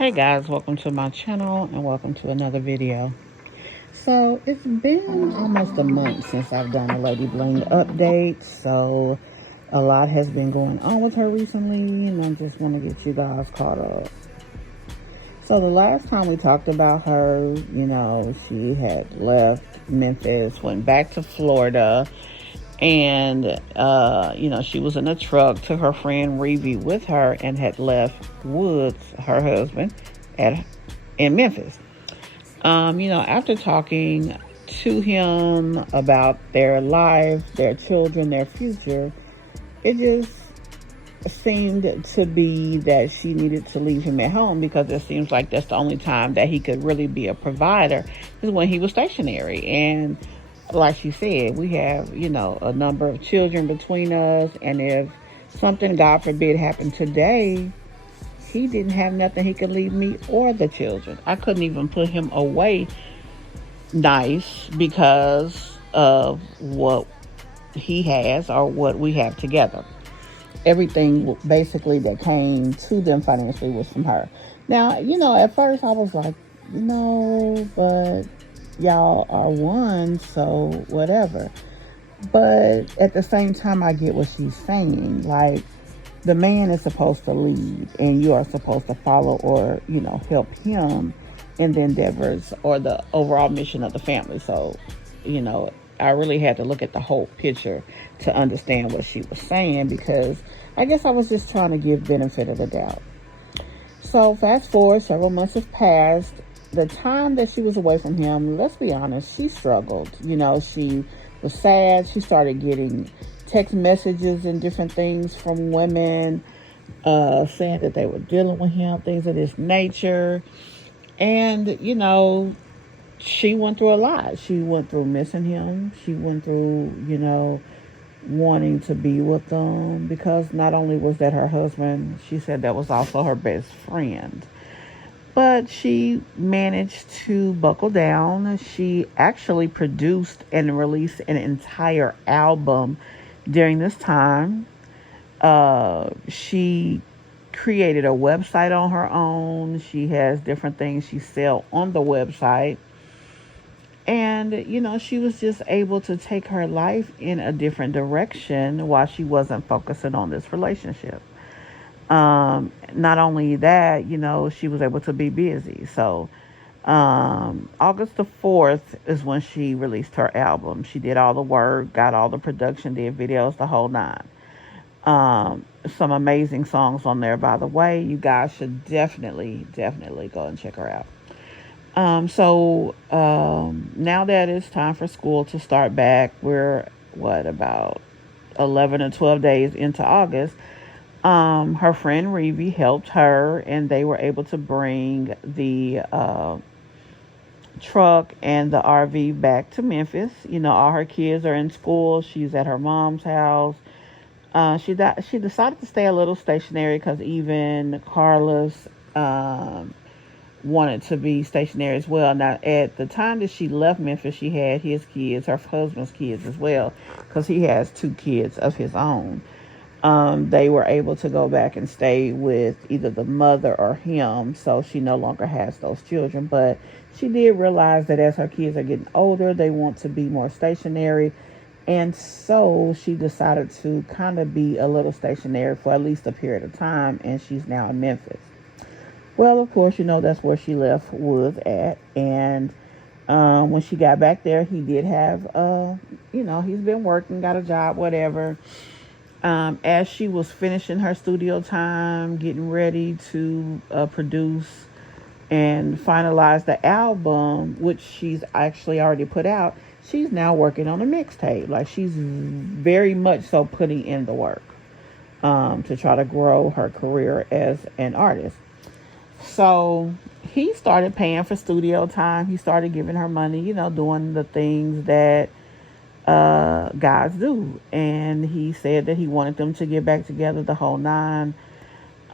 Hey guys, welcome to my channel and welcome to another video. So it's been almost a month since I've done a Lady Bling update. So a lot has been going on with her recently and I just want to get you guys caught up. So the last time we talked about her, she had left Memphis, went back to Florida, and she was in a truck, took her friend Reeve with her, and had left Woods, her husband, in Memphis. After talking to him about their life, their children, their future, it just seemed to be that she needed to leave him at home, because it seems like that's the only time that he could really be a provider is when he was stationary. And like she said, we have, a number of children between us. And if something, God forbid, happened today, he didn't have nothing he could leave me or the children. I couldn't even put him away nice because of what he has or what we have together. Everything basically that came to them financially was from her. Now, at first I was like, no, but y'all are one, so whatever. But at the same time, I get what she's saying. Like, the man is supposed to lead and you are supposed to follow or, help him in the endeavors or the overall mission of the family. So, I really had to look at the whole picture to understand what she was saying, because I guess I was just trying to give benefit of the doubt. So fast forward, several months have passed. The time that she was away from him, let's be honest, she struggled. She was sad. She started getting text messages and different things from women saying that they were dealing with him, things of this nature. And, she went through a lot. She went through missing him. She went through, wanting to be with them, because not only was that her husband, she said that was also her best friend. But she managed to buckle down. She actually produced and released an entire album during this time. She created a website on her own. She has different things she sells on the website. And, she was just able to take her life in a different direction while she wasn't focusing on this relationship. Not only that, she was able to be busy. So, August the 4th is when she released her album. She did all the work, got all the production, did videos, the whole nine. Some amazing songs on there, by the way. You guys should definitely go and check her out. Now that it's time for school to start back, we're about 11 or 12 days into August. Her friend Reeve helped her, and they were able to bring the truck and the RV back to Memphis. All her kids are in school. She's at her mom's house. She decided to stay a little stationary because even Carlos wanted to be stationary as well. Now, at the time that she left Memphis, she had his kids, her husband's kids as well, because he has 2 kids of his own. They were able to go back and stay with either the mother or him, so she no longer has those children. But she did realize that as her kids are getting older, they want to be more stationary. And so she decided to kind of be a little stationary for at least a period of time, and she's now in Memphis. Well, of course, that's where she left Woods at. And when she got back there, he did have, he's been working, got a job, whatever. As she was finishing her studio time, getting ready to produce and finalize the album, which she's actually already put out, she's now working on a mixtape. Like, she's very much so putting in the work to try to grow her career as an artist. So he started paying for studio time. He started giving her money, doing the things that guys do. And he said that he wanted them to get back together, the whole nine.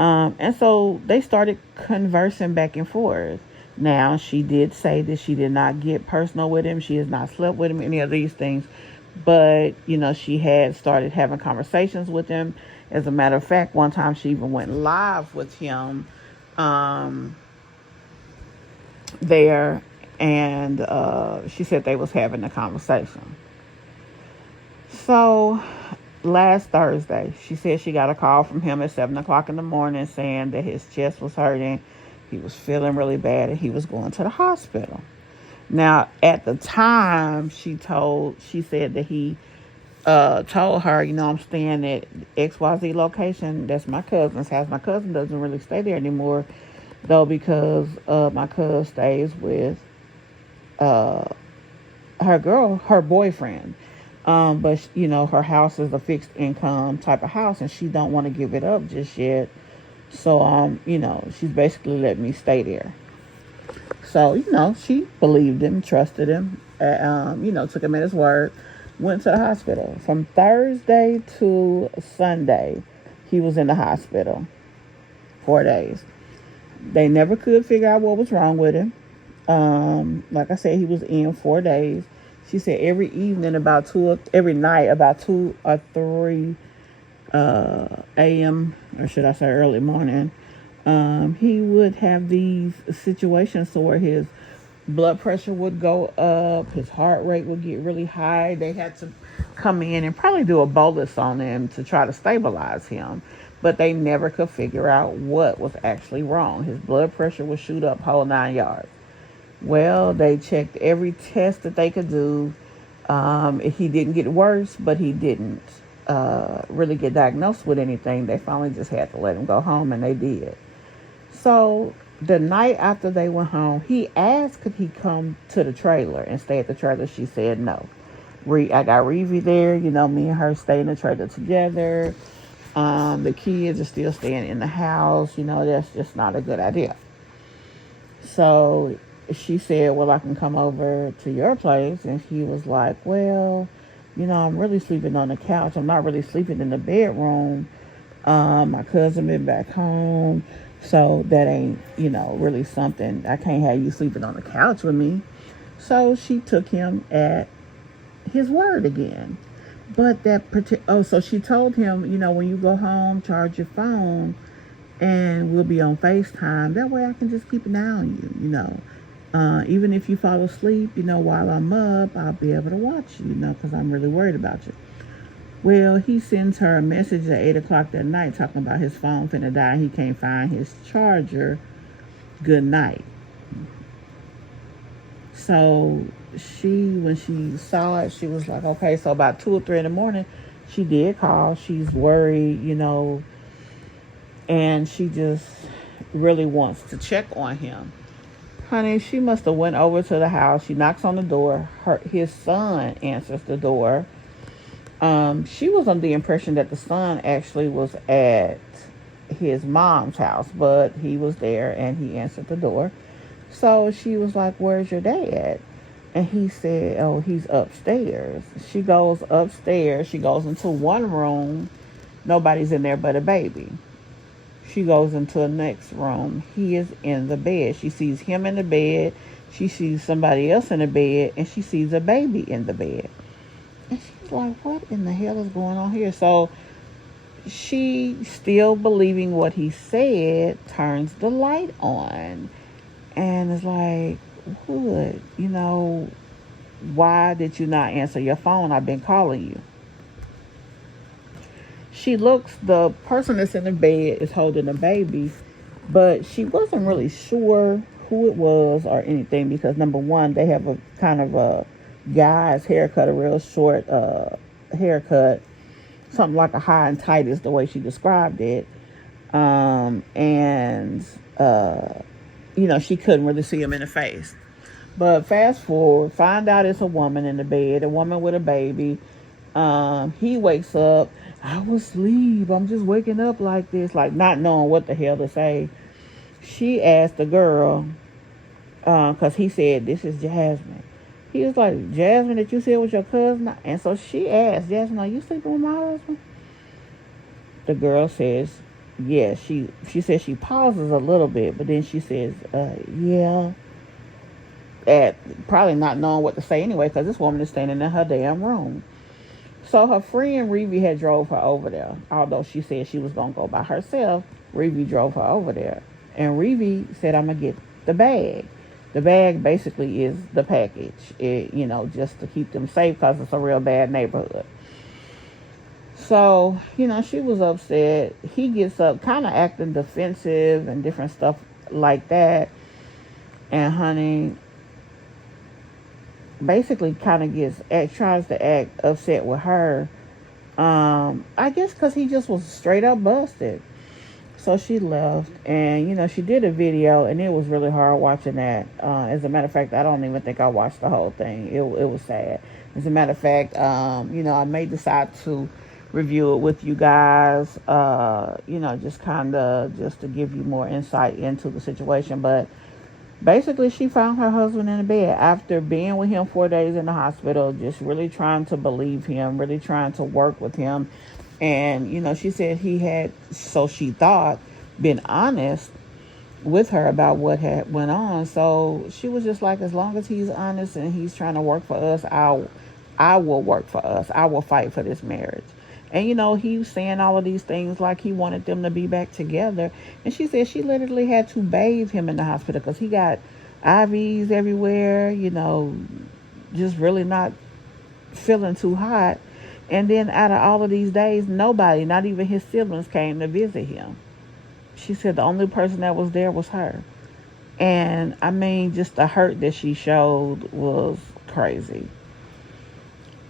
And so they started conversing back and forth. Now, she did say that she did not get personal with him. She has not slept with him, any of these things. But, she had started having conversations with him. As a matter of fact, one time she even went live with him there, and she said they was having a conversation. So last Thursday, she said she got a call from him at 7 o'clock in the morning saying that his chest was hurting, he was feeling really bad, and he was going to the hospital. Now, at the time, she said that he told her, I'm staying at XYZ location. That's my cousin's house. My cousin doesn't really stay there anymore, though, because my cousin stays with her boyfriend. But her house is a fixed income type of house, and she don't want to give it up just yet. So, she's basically let me stay there. So, she believed him, trusted him, took him at his word, went to the hospital. From Thursday to Sunday, he was in the hospital 4 days. They never could figure out what was wrong with him. Like I said, he was in 4 days. She said every night about 2 or 3 a.m., or should I say early morning, he would have these situations so where his blood pressure would go up, his heart rate would get really high. They had to come in and probably do a bolus on him to try to stabilize him, but they never could figure out what was actually wrong. His blood pressure would shoot up whole 9 yards. Well, they checked every test that they could do. He didn't get worse, but he didn't really get diagnosed with anything. They finally just had to let him go home, and they did. So the night after they went home, he asked could he come to the trailer and stay at the trailer. She said no. I got Reevy there. Me and her stay in the trailer together. The kids are still staying in the house. That's just not a good idea. So she said, well, I can come over to your place. And he was like, well, I'm really sleeping on the couch. I'm not really sleeping in the bedroom. My cousin been back home. So that ain't, really something. I can't have you sleeping on the couch with me. So she took him at his word again. But so she told him, when you go home, charge your phone and we'll be on FaceTime. That way I can just keep an eye on you, even if you fall asleep, while I'm up, I'll be able to watch you, because I'm really worried about you. Well, he sends her a message at 8 o'clock that night talking about his phone finna die. He can't find his charger. Good night. So when she saw it, she was like, okay. So about 2 or 3 in the morning, she did call. She's worried, and she just really wants to check on him. Honey, she must have went over to the house. She knocks on the door. His son answers the door. She was under the impression that the son actually was at his mom's house, but he was there and he answered the door. So she was like, where's your dad? And he said, oh, he's upstairs. She goes upstairs. She goes into one room. Nobody's in there but a baby. She goes into the next room. He is in the bed. She sees him in the bed. She sees somebody else in the bed. And she sees a baby in the bed. And she's like, what in the hell is going on here? So she, still believing what he said, turns the light on. And is like, Hood, why did you not answer your phone? I've been calling you. She looks, the person that's in the bed is holding a baby, but she wasn't really sure who it was or anything because, number one, they have a kind of a guy's haircut, a real short haircut, something like a high and tight is the way she described it. She couldn't really see him in the face. But fast forward, find out it's a woman in the bed, a woman with a baby. He wakes up. I was asleep. I'm just waking up like this, like not knowing what the hell to say. She asked the girl, because he said, this is Jasmine. He was like, Jasmine that you said was your cousin? And so she asked, Jasmine, are you sleeping with my husband? The girl says, yes. She says she pauses a little bit, but then she says, yeah. At probably not knowing what to say anyway, because this woman is standing in her damn room. So her friend Reevy had drove her over there. Although she said she was going to go by herself, Reevy drove her over there. And Reevy said, I'm going to get the bag. The bag basically is the package, just to keep them safe because it's a real bad neighborhood. So, she was upset. He gets up kind of acting defensive and different stuff like that. And honey basically kind of tries to act upset with her. I guess because he just was straight up busted. So she left, and she did a video, and it was really hard watching that. As a matter of fact, I don't even think I watched the whole thing. It was sad. As a matter of fact, I may decide to review it with you guys. Just to give you more insight into the situation. But basically, she found her husband in the bed after being with him 4 days in the hospital, just really trying to believe him, really trying to work with him. And, she said he had, so she thought, been honest with her about what had went on. So she was just like, as long as he's honest and he's trying to work for us, I will work for us. I will fight for this marriage. And, he was saying all of these things like he wanted them to be back together. And she said she literally had to bathe him in the hospital because he got IVs everywhere, just really not feeling too hot. And then out of all of these days, nobody, not even his siblings, came to visit him. She said the only person that was there was her. And, I mean, just the hurt that she showed was crazy.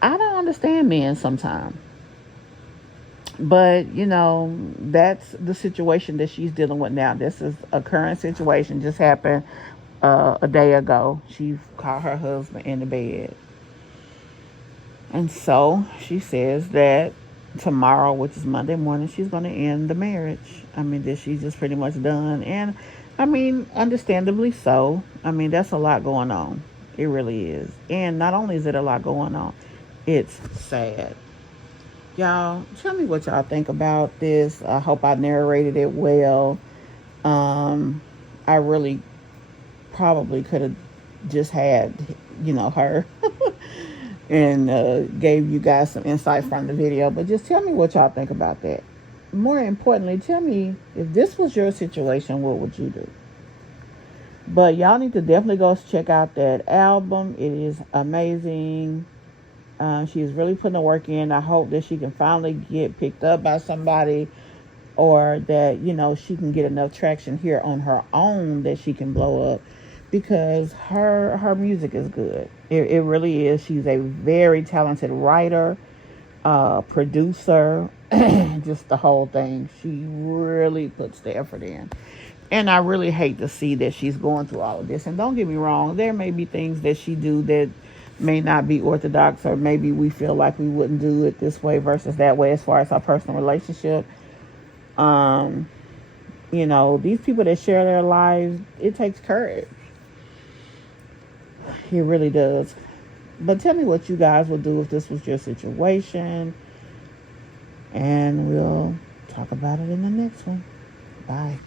I don't understand men sometimes. But, that's the situation that she's dealing with now. This is a current situation. Just happened a day ago. She caught her husband in the bed. And so she says that tomorrow, which is Monday morning, she's going to end the marriage. I mean, that she's just pretty much done. And, I mean, understandably so. I mean, that's a lot going on. It really is. And not only is it a lot going on, it's sad. Y'all, tell me what y'all think about this. I hope I narrated it well. I really probably could have just had, her and gave you guys some insight from the video. But just tell me what y'all think about that. More importantly, tell me if this was your situation, what would you do? But y'all need to definitely go check out that album. It is amazing. She is really putting the work in. I hope that she can finally get picked up by somebody, or that, she can get enough traction here on her own that she can blow up, because her music is good. It really is. She's a very talented writer, producer, just the whole thing. She really puts the effort in. And I really hate to see that she's going through all of this. And don't get me wrong, there may be things that she do that may not be orthodox, or maybe we feel like we wouldn't do it this way versus that way as far as our personal relationship. These people that share their lives, it takes courage. It really does. But tell me what you guys would do if this was your situation. And we'll talk about it in the next one. Bye.